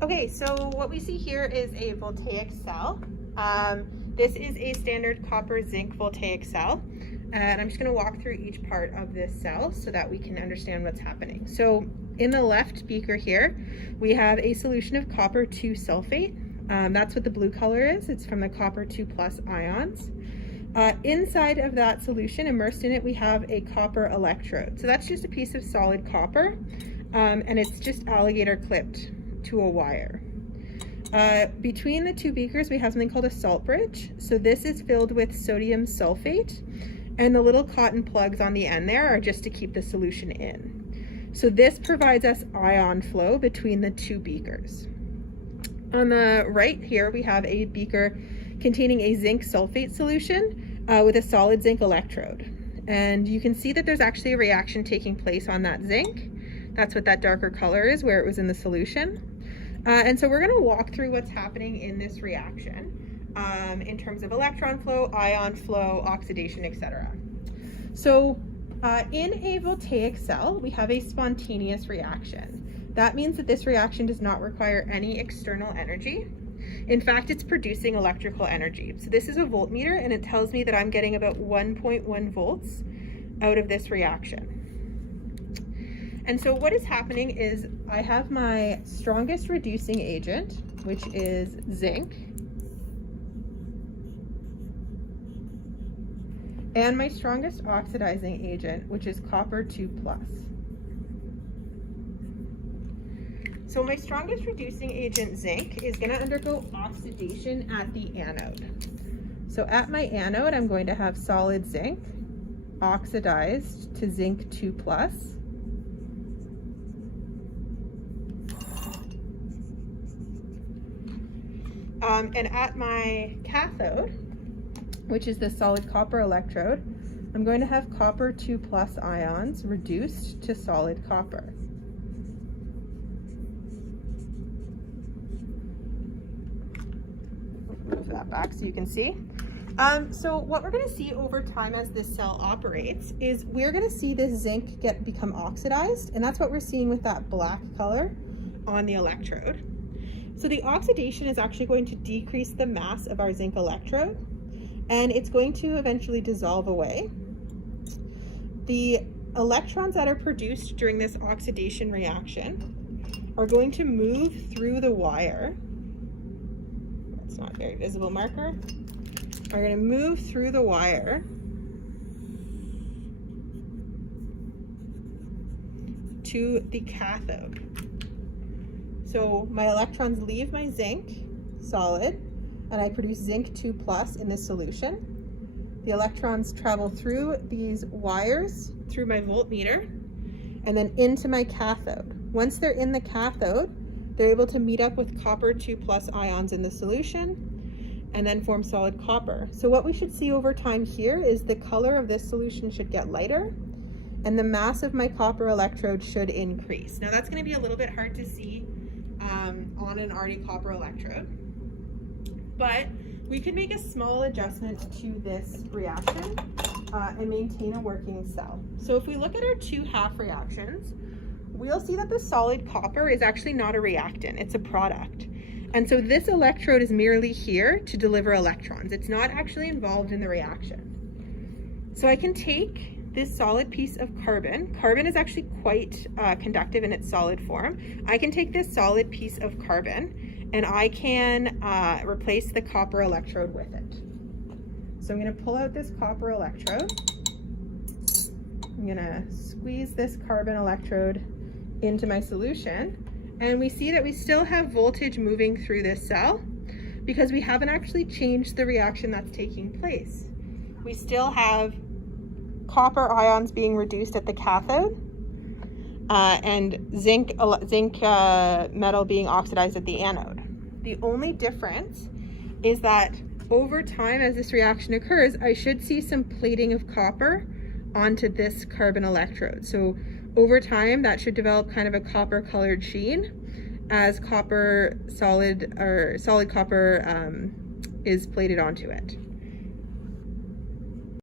Okay, so what we see here is a voltaic cell. This is a standard copper zinc voltaic cell. And I'm just going to walk through each part of this cell so that we can understand what's happening. So in the left beaker here, we have a solution of copper 2 sulfate. That's what the blue color is. It's from the copper 2 plus ions. Inside of that solution, immersed in it, we have a copper electrode. So that's just a piece of solid copper, and it's just alligator clipped to a wire. Between the two beakers, we have something called a salt bridge. So this is filled with sodium sulfate, and the little cotton plugs on the end there are just to keep the solution in. So this provides us ion flow between the two beakers. On the right here, we have a beaker containing a zinc sulfate solution with a solid zinc electrode. And you can see that there's actually a reaction taking place on that zinc. That's what that darker color is, where it was in the solution. And so we're going to walk through what's happening in this reaction in terms of electron flow, ion flow, oxidation, etc. So in a voltaic cell, we have a spontaneous reaction. That means that this reaction does not require any external energy. In fact, it's producing electrical energy. So this is a voltmeter, and it tells me that I'm getting about 1.1 volts out of this reaction. And so what is happening is I have my strongest reducing agent, which is zinc, and my strongest oxidizing agent, which is copper 2 plus. So my strongest reducing agent, zinc, is going to undergo oxidation at the anode. So at my anode, I'm going to have solid zinc oxidized to zinc 2 plus. And at my cathode, which is the solid copper electrode, I'm going to have copper 2 plus ions reduced to solid copper. Move that back so you can see. So what we're going to see over time as this cell operates is we're going to see this zinc become oxidized, and that's what we're seeing with that black color on the electrode. So the oxidation is actually going to decrease the mass of our zinc electrode, and it's going to eventually dissolve away. The electrons that are produced during this oxidation reaction are going to move through the wire. That's not a very visible marker. Are going to move through the wire to the cathode. So my electrons leave my zinc solid, and I produce zinc 2 plus in this solution. The electrons travel through these wires, through my voltmeter, and then into my cathode. Once they're in the cathode, they're able to meet up with copper 2 plus ions in the solution, and then form solid copper. So what we should see over time here is the color of this solution should get lighter, and the mass of my copper electrode should increase. Now that's going to be a little bit hard to see on an already copper electrode, but we can make a small adjustment to this reaction and maintain a working cell. So if we look at our two half reactions, we'll see that the solid copper is actually not a reactant, it's a product. And so this electrode is merely here to deliver electrons. It's not actually involved in the reaction. So I can take this solid piece of carbon. Carbon is actually quite conductive in its solid form. I can take this solid piece of carbon and I can replace the copper electrode with it. So I'm going to pull out this copper electrode. I'm going to squeeze this carbon electrode into my solution, and we see that we still have voltage moving through this cell because we haven't actually changed the reaction that's taking place. We still have copper ions being reduced at the cathode and zinc metal being oxidized at the anode. The only difference is that over time, as this reaction occurs, I should see some plating of copper onto this carbon electrode. So over time, that should develop kind of a copper colored sheen as solid copper is plated onto it.